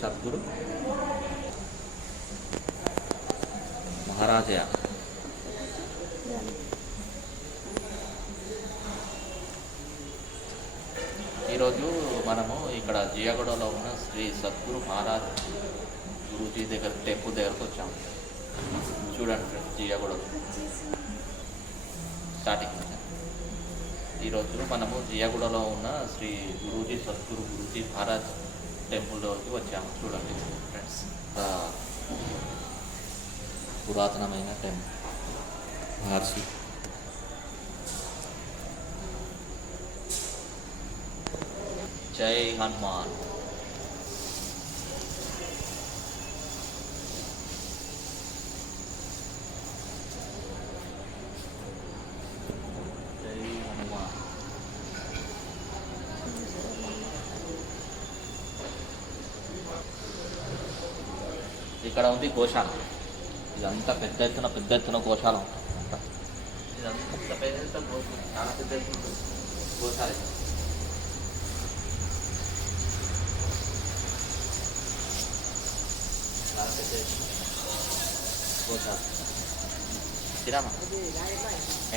సద్గురు. మహారాజయ ఈరోజు మనము ఇక్కడ జియాగూడలో ఉన్న శ్రీ సద్గురు మహారాజ్ గురూజీ దగ్గర టెంపుల్ దగ్గరకు వచ్చాము. చూడండి ఫ్రెండ్స్ జియాగూడలో స్టార్టింగ్ ఈరోజు మనము జియాగూడలో ఉన్న శ్రీ గురూజీ సద్గురు గురూజీ మహారాజ్ టెంపుల్లోకి వచ్చాము. చూడండి. ఫ్రెండ్స్ పురాతనమైన టెంపుల్. మహర్షి. జై హనుమాన్ జై హనుమాన్ ఇక్కడ ఉంది గోశాల. ఇదంతా పెద్ద ఎత్తున పెద్ద ఎత్తున గోశాల ఉంటుంది. అంతా. ఇదంతా పెద్ద ఎత్తున గో చాలా పెద్ద ఎత్తున ఉంటుంది గోశాల ఇది. చాలా పెద్ద ఎత్తున గోశాల. తిరామా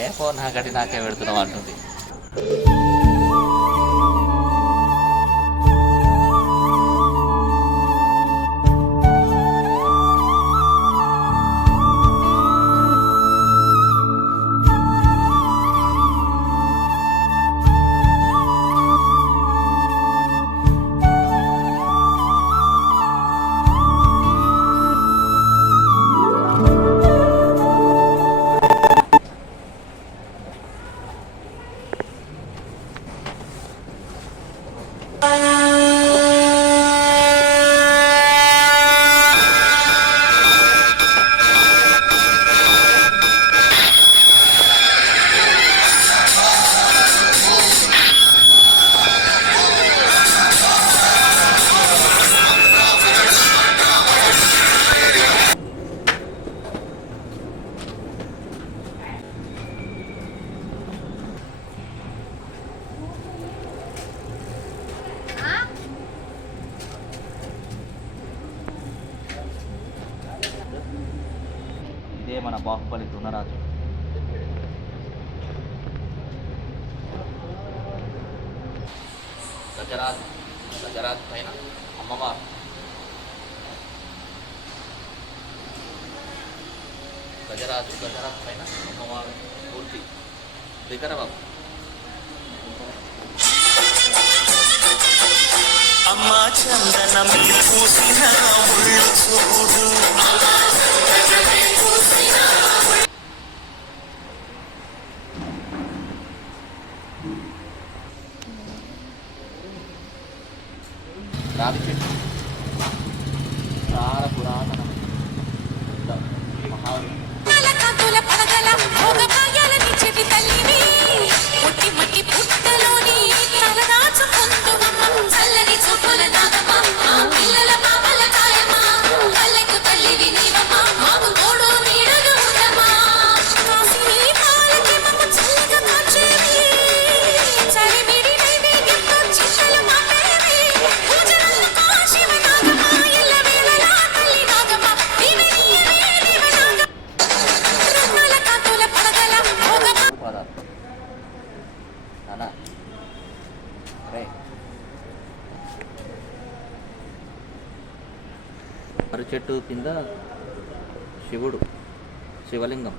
ఏ పో నాకటి నాకే పెడుతున్నావు అంటుంది. మన బాహుబలి దున్నరాజు గజరాజ్ గజరాజ్ పైన అమ్మవారు. గజరాజు గజరాజ్ పైన అమ్మవారు. పూర్తి. దగ్గర అమ్మ చందనం పూసిన ఒళ్ళు చూడు. రావి చెట్టు చాలా పురాతనం. చెవి తల్లివి. పుట్టి మట్టి తలదాచుకుందువమ్మ చల్లని చూపుల నాగమ్మ మా పిల్లల పాపల కాయమ్మ పల్లెకు తల్లివి నీవమ్మ మాకు తోడు నీడగా ఉండమ్మా కాసిని పాలకి మమ్మ చల్లగా కాచేవి చలిమిడి నైవేద్యంతో చింతలు మాపేవి పూజలను కాశివ నాగమ్మ ఎల్ల వేళలా తల్లి నాగమ్మ. నీవే నీయవే నీవ నాగమ్మ. రత్నాల కాంతుల పడగల భోగభా పదార్థం నానా రే అరచెట్టు చెట్టు కింద శివుడు శివలింగం.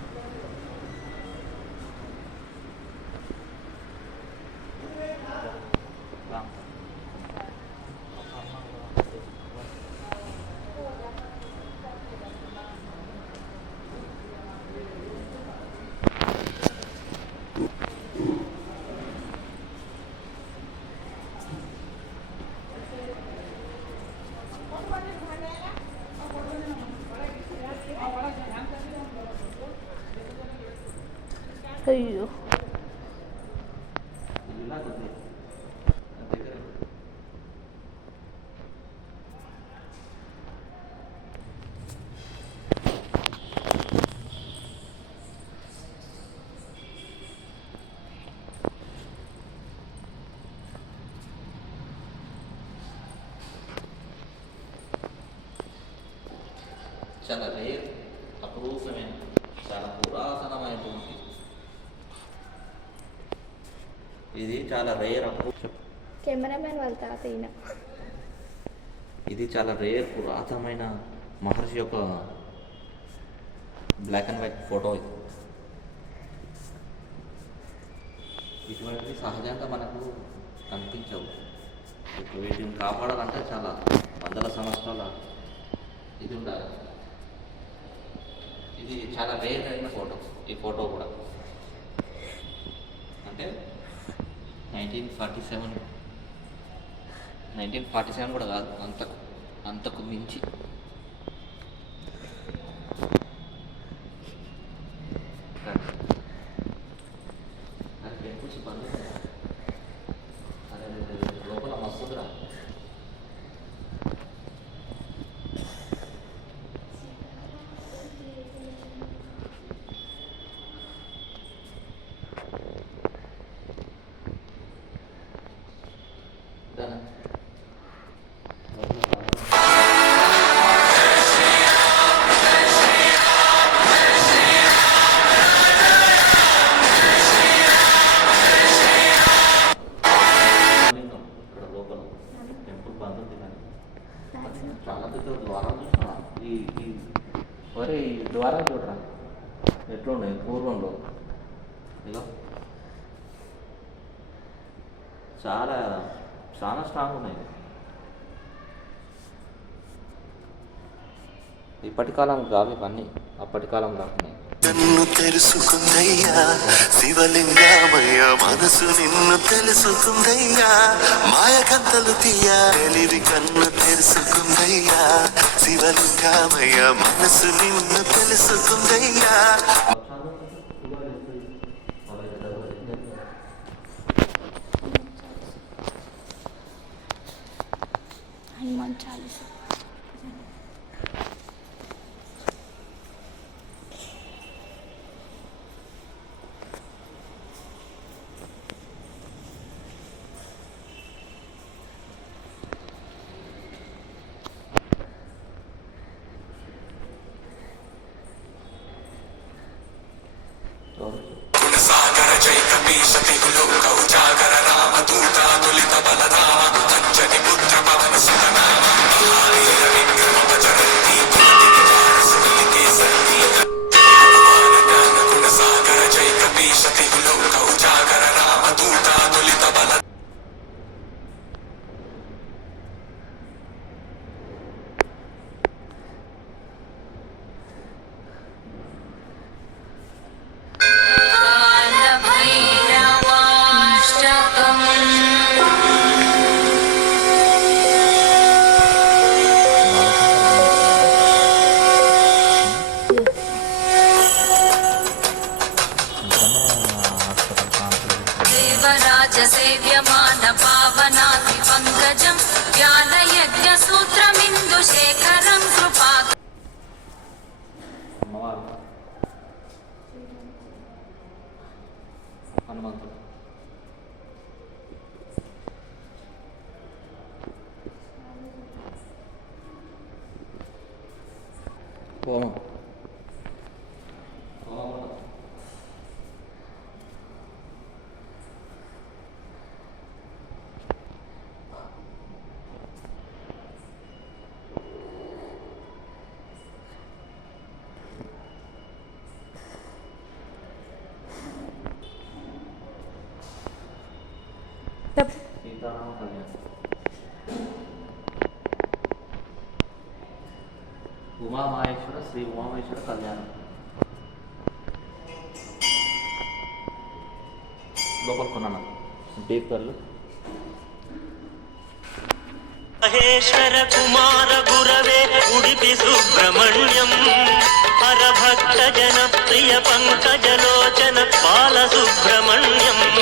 అయ్యో ఇలా కొద్దిగా. దగ్గర. చాలా రేర్ అపురూపమైన చాలా ఇది చాలా రేర్ కెమెరామెన్ వాళ్ళ తాత ఇది చాలా రేర్ పురాతనమైన మహర్షి యొక్క బ్లాక్ అండ్ వైట్ ఫోటో ఇది. ఇటువంటివి సహజంగా మనకు కనిపించవు. ఇప్పుడు వీటిని కాపాడాలంటే చాలా వందల సంవత్సరాల ఇది ఉండాలి. ఇది చాలా రేర్ అయిన ఫోటో ఈ ఫోటో కూడా. అంటే nineteen forty seven. Nineteen forty seven కూడా కాదు అంతకు అంతకు మించి. ఇప్పటి కాలం కావు ఇవన్నీ అప్పటి కాలం రాకున్నాయి. కన్ను తెరుసుకుందయ్యా శివలింగమయ్య మనసు నిన్ను తెలుసుకుందయ్యా మాయకంతలు తీయ తెలివి కన్ను తెరుసుకుందయ్యా శివలింగమయ్య మనసు నిన్ను తెలుసుకుందయ్యా. హనుమాన్ చాలీసా. ఉమామహేశ్వర శ్రీ ఉమామహేశ్వర కళ్యాణం. లోపల కొన్నాను? పేపర్లు. మహేశ్వర కుమార గురవే ఉడిపి సుబ్రహ్మణ్యం. హరభక్త జన ప్రియ పంకజలోచన బాల సుబ్రహ్మణ్యం.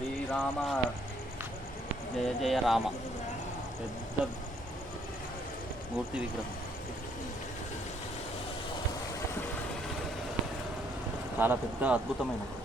శ్రీరామ జయ జయ రామ. పెద్ద మూర్తి విగ్రహం. చాలా పెద్ద అద్భుతమైనది